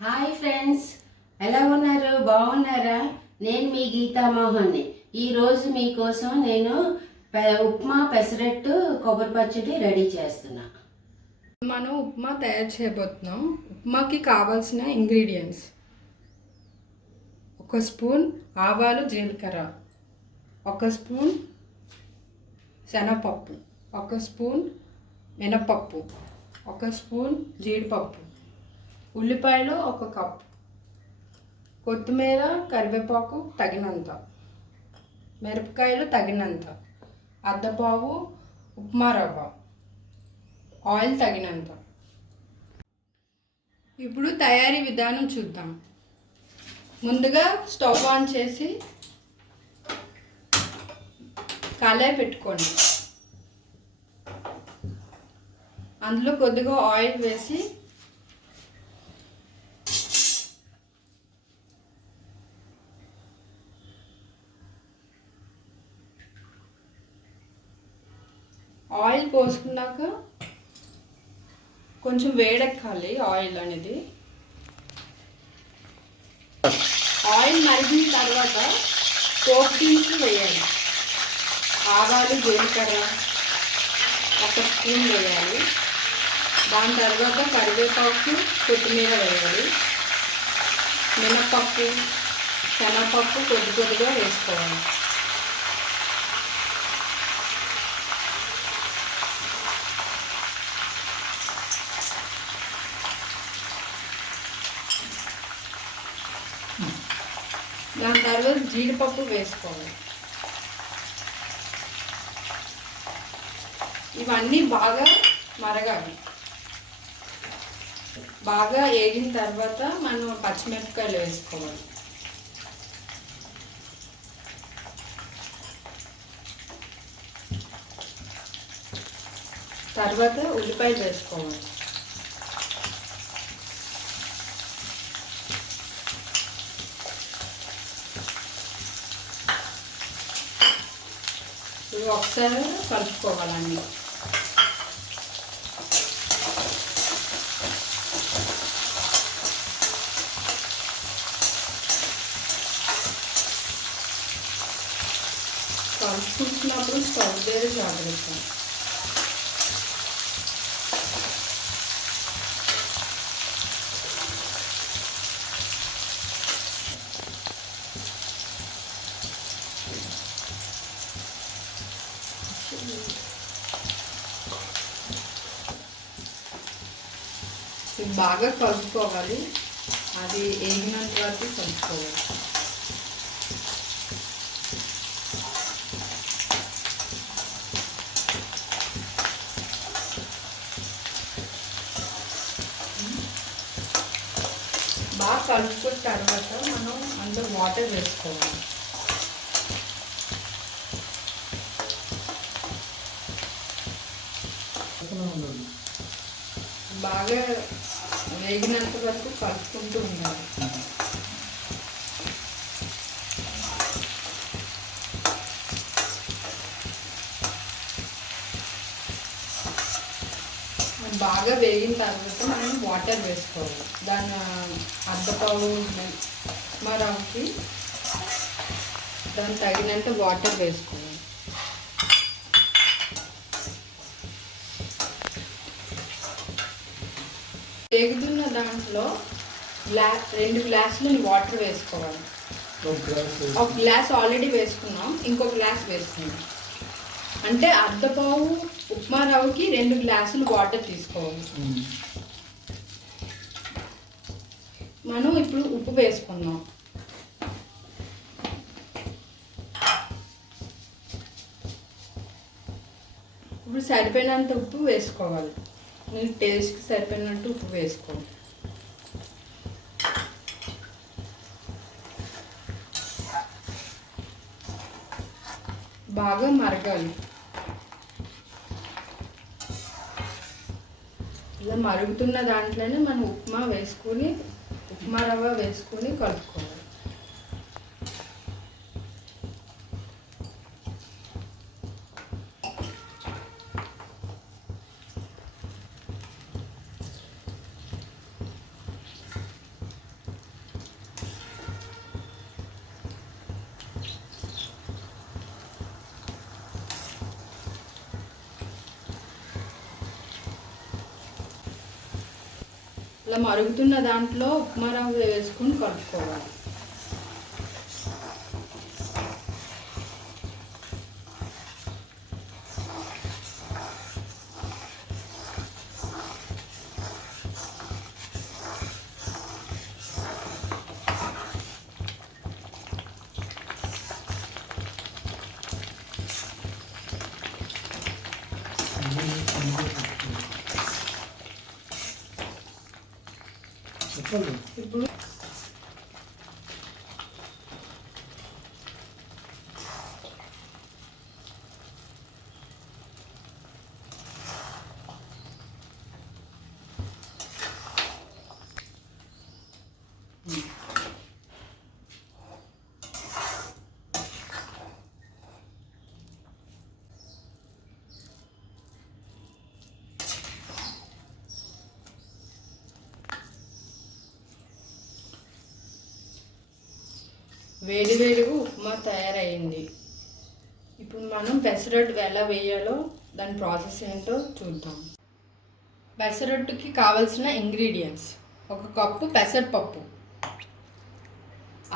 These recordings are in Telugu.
హాయ్ ఫ్రెండ్స్, ఎలా ఉన్నారు? బాగున్నారా? నేను మీ గీతామోహన్ని. ఈరోజు మీకోసం నేను ఉప్మా, పెసరట్టు, కొబ్బరి పచ్చడి రెడీ చేస్తున్నా. మనం ఉప్మా తయారు చేయబోతున్నాం. ఉప్మాకి కావాల్సిన ఇంగ్రీడియంట్స్: 1 స్పూన్ ఆవాలు, జీలకర్ర, 1 స్పూన్ శనగపప్పు, 1 స్పూన్ మినపప్పు, 1 స్పూన్ జీడిపప్పు, ఉల్లిపాయలు 1 కప్, కొత్తిమీర, కరివేపాకు తగినంత, మిరపకాయలు తగినంత, అద్దపావు ఉప్మా రవ్వ, ఆయిల్ తగినంత. ఇప్పుడు తయారీ విధానం చూద్దాం. ముందుగా స్టవ్ ఆన్ చేసి కళాయి పెట్టుకోండి. అందులో కొద్దిగా ఆయిల్ వేసి ఆయిల్ పోసుకున్నాక కొంచెం వేడెక్కాలి. ఆయిల్ అనేది ఆయిల్ మరిగిన తర్వాత పోపు దినుసులు వేయాలి. ఆవాలు, జీలకర్ర 1 స్పూన్ వేయాలి. దాని తర్వాత కరివేపాకు, కొత్తిమీర వేయాలి. మినపప్పు, శనగపప్పు కొద్దిగా వేసుకోవాలి. దాని తర్వాత జీడిపప్పు వేసుకోవాలి. ఇవన్నీ బాగా మరగాలి. బాగా వేగిన తర్వాత మనం పచ్చిమిరపకాయలు వేసుకోవాలి. తర్వాత ఉల్లిపాయలు వేసుకోవాలి. ఇవి ఒకసారి కలుపుకోవాలండి. కలుపుకుంటున్నప్పుడు స్టవ్ దగ్గర జాగ్రత్త. ఇది బాగా కలుపుకోవాలి. అది వేగినంత వరకు కలుపుకోవాలి. బాగా కలుపుకున్న తర్వాత మనం అందులో వాటర్ వేసుకోవాలి. బాగా వేగినంత వరకు కలుపుకుంటూ ఉండాలి. బాగా వేగిన తర్వాత మనం వాటర్ వేసుకోవాలి. దాని అద్దపావు ఉప్మా రవ్వకి దానికి తగినంత వాటర్ వేసుకోవాలి. వేగుతున్న దాంట్లో 2 గ్లాసులు వాటర్ వేసుకోవాలి. 1 గ్లాస్ ఆల్రెడీ వేసుకున్నాం, ఇంకో గ్లాస్ వేసుకున్నాం. అంటే అద్దపావు ఉప్మా రవ్వకి 2 గ్లాసులు వాటర్ తీసుకోవాలి. మనం ఇప్పుడు ఉప్పు వేసుకుందాం. ఇప్పుడు సరిపోయినంత ఉప్పు వేసుకోవాలి. మీరు టేస్ట్కి సరిపోయినట్టు ఉప్పు వేసుకోండి. బాగా మరగాలి. ఇలా మరుగుతున్న దాంట్లోనే మనం ఉప్మా రవ్వ వేసుకొని కలుపుకోవాలి. అలా మరుగుతున్న దాంట్లో ఉప్మా రవ్వ వేసుకుని కలుపుకోవాలి. ఇప్పుడు వేడివేడిగా ఉప్మా తయారైంది. ఇప్పుడు మనం పెసరట్టు ఎలా వేయాలో దాని ప్రాసెస్ ఏంటో చూద్దాం. పెసరట్టుకి కావలసిన ఇంగ్రీడియంట్స్: 1 కప్పు పెసరపప్పు,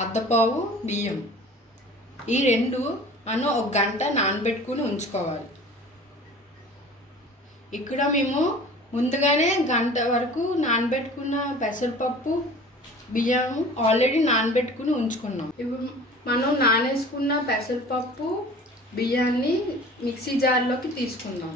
అద్దపావు బియ్యం. ఈ రెండు మనం 1 గంట నానబెట్టుకుని ఉంచుకోవాలి. ఇక్కడ మేము ముందుగానే గంట వరకు నానబెట్టుకున్న పెసరపప్పు బియ్యం ఆల్రెడీ నానబెట్టుకుని ఉంచుకున్నాం. ఇప్పుడు మనం నానేసుకున్న పెసరపప్పు బియ్యాన్ని మిక్సీ జార్లోకి తీసుకుందాం.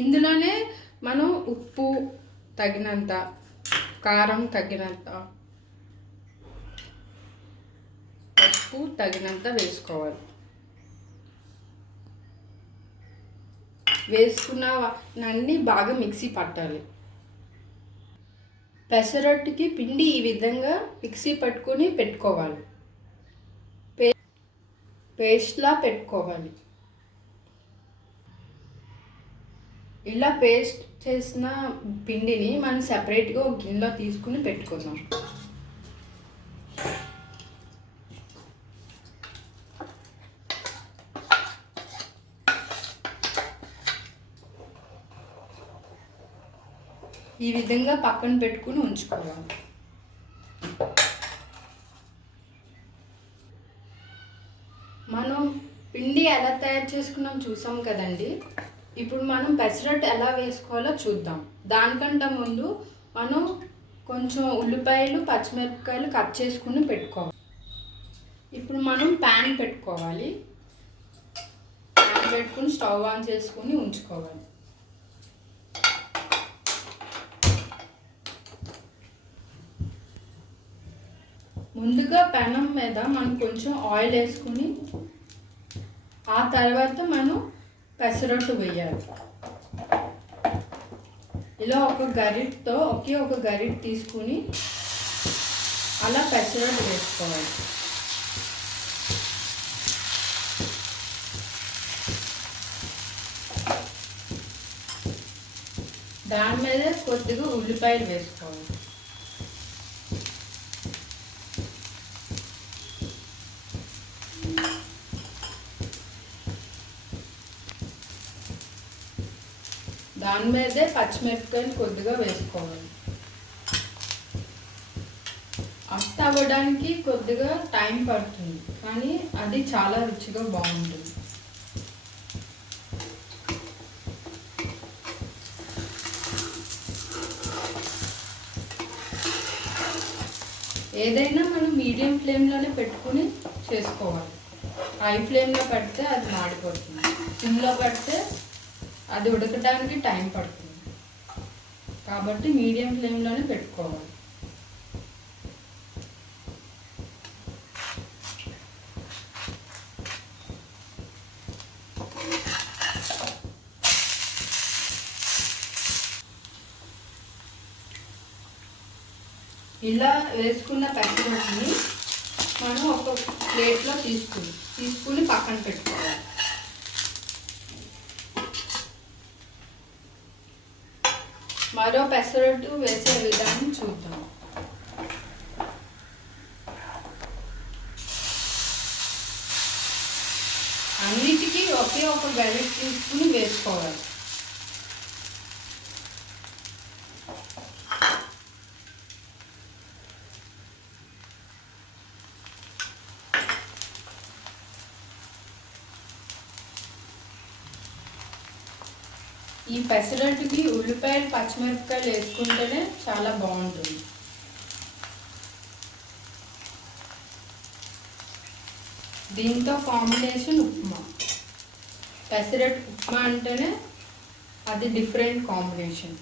ఇందులోనే మనం ఉప్పు తగినంత, కారం తగినంత, పసుపు తగినంత వేసుకోవాలి. వేసుకున్నవన్నీ బాగా మిక్సీ పట్టాలి. పెసరట్టుకి పిండి ఈ విధంగా మిక్సీ పట్టుకొని పెట్టుకోవాలి. పేస్ట్లా పెట్టుకోవాలి. ఇలా పేస్ట్ చేసిన పిండిని మనం సెపరేట్గా ఒక గిన్నెలో తీసుకుని పెట్టుకుందాం. ఈ విధంగా పక్కన పెట్టుకుని ఉంచుకోవాలి. మనం పిండి ఎలా తయారు చేసుకున్నాం చూసాం కదండి. ఇప్పుడు మనం పెసరట్టు ఎలా వేసుకోవాలో చూద్దాం. దానికంటే ముందు మనం కొంచెం ఉల్లిపాయలు, పచ్చిమిరపకాయలు కట్ చేసుకుని పెట్టుకోవాలి. ఇప్పుడు మనం ప్యాన్ పెట్టుకోవాలి. ప్యాన్ పెట్టుకుని స్టవ్ ఆన్ చేసుకుని ఉంచుకోవాలి. ముందుగా పెనం మీద మనం కొంచెం ఆయిల్ వేసుకుని ఆ తర్వాత మనం పెసరట్టు వేయాలి. ఇలా ఒక గరిటతో ఒకే ఒక గరిట తీసుకుని అలా పెసరట్టు వేసుకోవాలి. దాని మీద కొద్దిగా ఉల్లిపాయలు వేసుకోవాలి. దాని మీదే పచ్చిమిరపకాయలు కొద్దిగా వేసుకోవాలి. అత్త అవ్వడానికి కొద్దిగా టైం పడుతుంది, కానీ అది చాలా రుచిగా బాగుంటుంది. ఏదైనా మనం మీడియం ఫ్లేమ్లోనే పెట్టుకుని చేసుకోవాలి. హై ఫ్లేమ్లో పెడితే అది మాడిపోతుంది. సిమ్లో పెడితే అది ఉడకడానికి టైం పడుతుంది. కాబట్టి మీడియం ఫ్లేమ్లోనే పెట్టుకోవాలి. ఇలా వేసుకున్న పెసరట్టుని మనం ఒక ప్లేట్లో తీసుకుని పక్కన పెట్టుకోవాలి. మరో పెసరట్టు వేసే విధానం చూద్దాం. అన్నిటికీ ఒకే ఒక గరిటె తీసుకుని వేసుకోవాలి. ఈ పెసరట్టుకి ఉల్లిపాయలు పచ్చిమిరపకాయలు వేసుకుంటేనే చాలా బాగుంటుంది. దీంతో కాంబినేషన్ ఉప్మా. పెసరట్టు ఉప్మా అంటేనే అది డిఫరెంట్ కాంబినేషన్.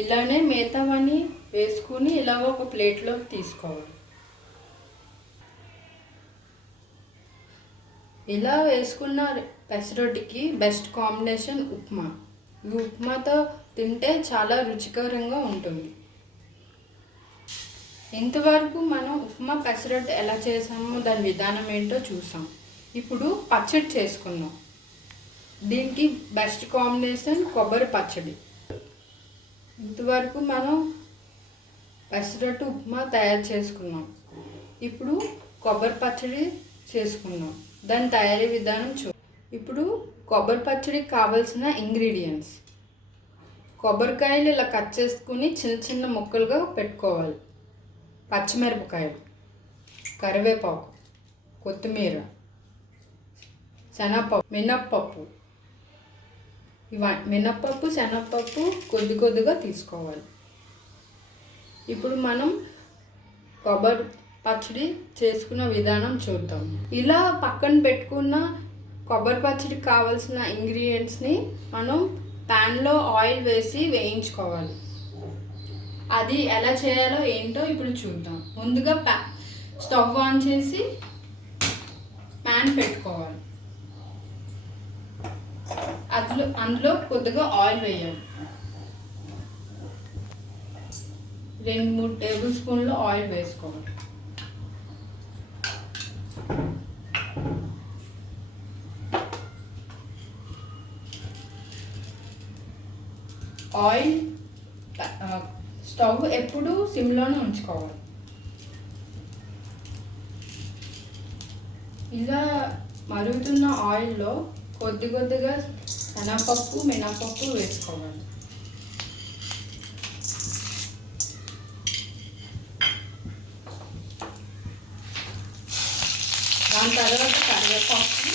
ఇలానే మిగతావన్నీ వేసుకుని ఇలాగ ఒక ప్లేట్లోకి తీసుకోవాలి. ఇలా వేసుకున్న పెసరొట్టికి బెస్ట్ కాంబినేషన్ ఉప్మా. ఈ ఉప్మాతో తింటే చాలా రుచికరంగా ఉంటుంది. ఇంతవరకు మనం ఉప్మా పెసరట్టు ఎలా చేసామో దాని విధానం ఏంటో చూసాం. ఇప్పుడు పచ్చడి చేసుకుందాం. దీనికి బెస్ట్ కాంబినేషన్ కొబ్బరి పచ్చడి. ఇంతవరకు మనం పెసరట్టు ఉప్మా తయారు చేసుకున్నాం. ఇప్పుడు కొబ్బరి పచ్చడి చేసుకున్నాం. దాని తయారీ విధానం ఇప్పుడు కొబ్బరి పచ్చడికి కావాల్సిన ఇంగ్రీడియంట్స్: కొబ్బరికాయలు ఇలా కట్ చేసుకుని చిన్న చిన్న ముక్కలుగా పెట్టుకోవాలి, పచ్చిమిరపకాయలు, కరివేపాకు, కొత్తిమీర, శనగపప్పు, మినప్పప్పు. మినప్పప్పు శనగపప్పు కొద్ది కొద్దిగా తీసుకోవాలి. ఇప్పుడు మనం కొబ్బరి పచ్చడి చేసుకున్న విధానం చూద్దాం. ఇలా పక్కన పెట్టుకున్న కొబ్బరి పచ్చడికి కావాల్సిన ఇంగ్రీడియంట్స్ని మనం ప్యాన్లో ఆయిల్ వేసి వేయించుకోవాలి. అది ఎలా చేయాలో ఏంటో ఇప్పుడు చూద్దాం. ముందుగా స్టవ్ ఆన్ చేసి ప్యాన్ పెట్టుకోవాలి. అందులో కొద్దిగా ఆయిల్ వేయాలి. 2-3 టేబుల్ స్పూన్లు ఆయిల్ వేసుకోవాలి. ఆయిల్ స్టవ్ ఎప్పుడు సిమ్లోనే ఉంచుకోవాలి. ఇలా మరుగుతున్న ఆయిల్లో కొద్ది కొద్దిగా శనగపప్పు మినపప్పు వేసుకోవాలి. దాని తర్వాత కరివేపాకు,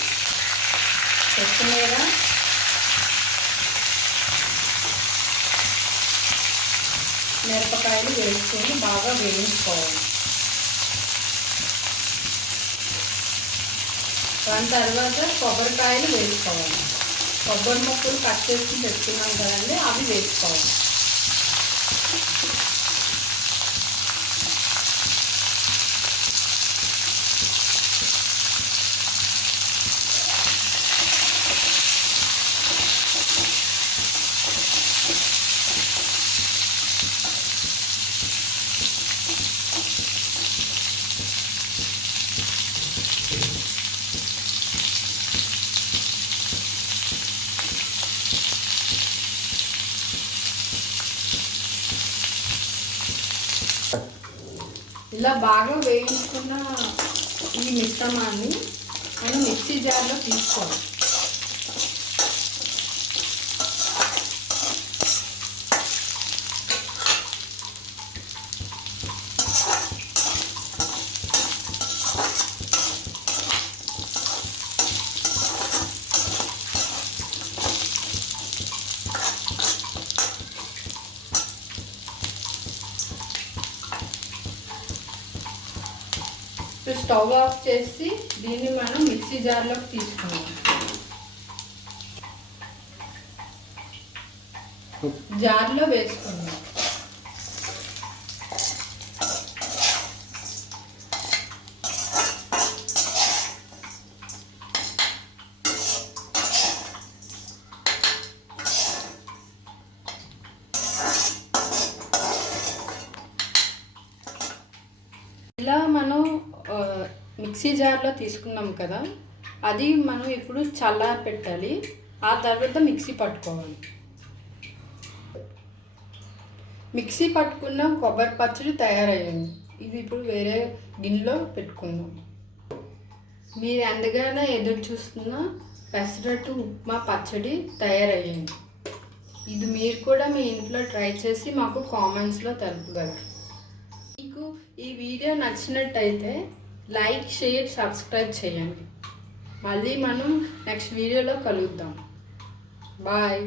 కొత్తిమీర, మిరపకాయలు వేసుకొని బాగా వేయించుకోవాలి. దాని తర్వాత కొబ్బరికాయలు వేసుకోవాలి. 2 టేబుల్ స్పూన్లు కొబ్బరి వేసుకోవాలి. 2 టేబుల్ స్పూన్లు శనగపప్పు వేసుకోవాలి. 2 టేబుల్ స్పూన్లు మినప్పప్పు వేసుకోవాలి. 2 టేబుల్ స్పూన్లు కరివేపాకు, 2 టేబుల్ స్పూన్లు కొత్తిమీర, 2 టేబుల్ స్పూన్లు వేసుకోవాలి. కొబ్బరి ముక్కలు కట్ చేసుకుని పెట్టుకున్నాం కదండి, అవి వేసుకోవాలి. ఇలా బాగా వేయించుకున్న ఈ మిశ్రమాన్ని మనం మిక్సీ జార్లో తీసుకోవాలి. ఇప్పుడు స్టవ్ ఆఫ్ చేసి దీన్ని మనం మిక్సీ జార్లోకి తీసుకున్నాం. జార్లో వేసుకున్నాం. ఇలా మనం మిక్సీ జార్లో తీసుకున్నాం కదా, అది మనం ఇప్పుడు చల్లారి పెట్టాలి. ఆ తర్వాత మిక్సీ పట్టుకోవాలి. మిక్సీ పట్టుకున్న కొబ్బరి పచ్చడి తయారయ్యింది. ఇది ఇప్పుడు వేరే గిన్నెలో పెట్టుకుందాం. మీరు ఎంతగానో ఎదురు చూస్తున్న పెసరట్టు ఉప్మా పచ్చడి తయారయ్యింది. ఇది మీరు కూడా మీ ఇంట్లో ట్రై చేసి మాకు కామెంట్స్లో తెలుపగలరు. మీకు ఈ వీడియో నచ్చినట్టయితే లైక్, షేర్, సబ్స్క్రైబ్ చేయండి. మళ్ళీ మనం నెక్స్ట్ వీడియోలో కలుద్దాం. బాయ్.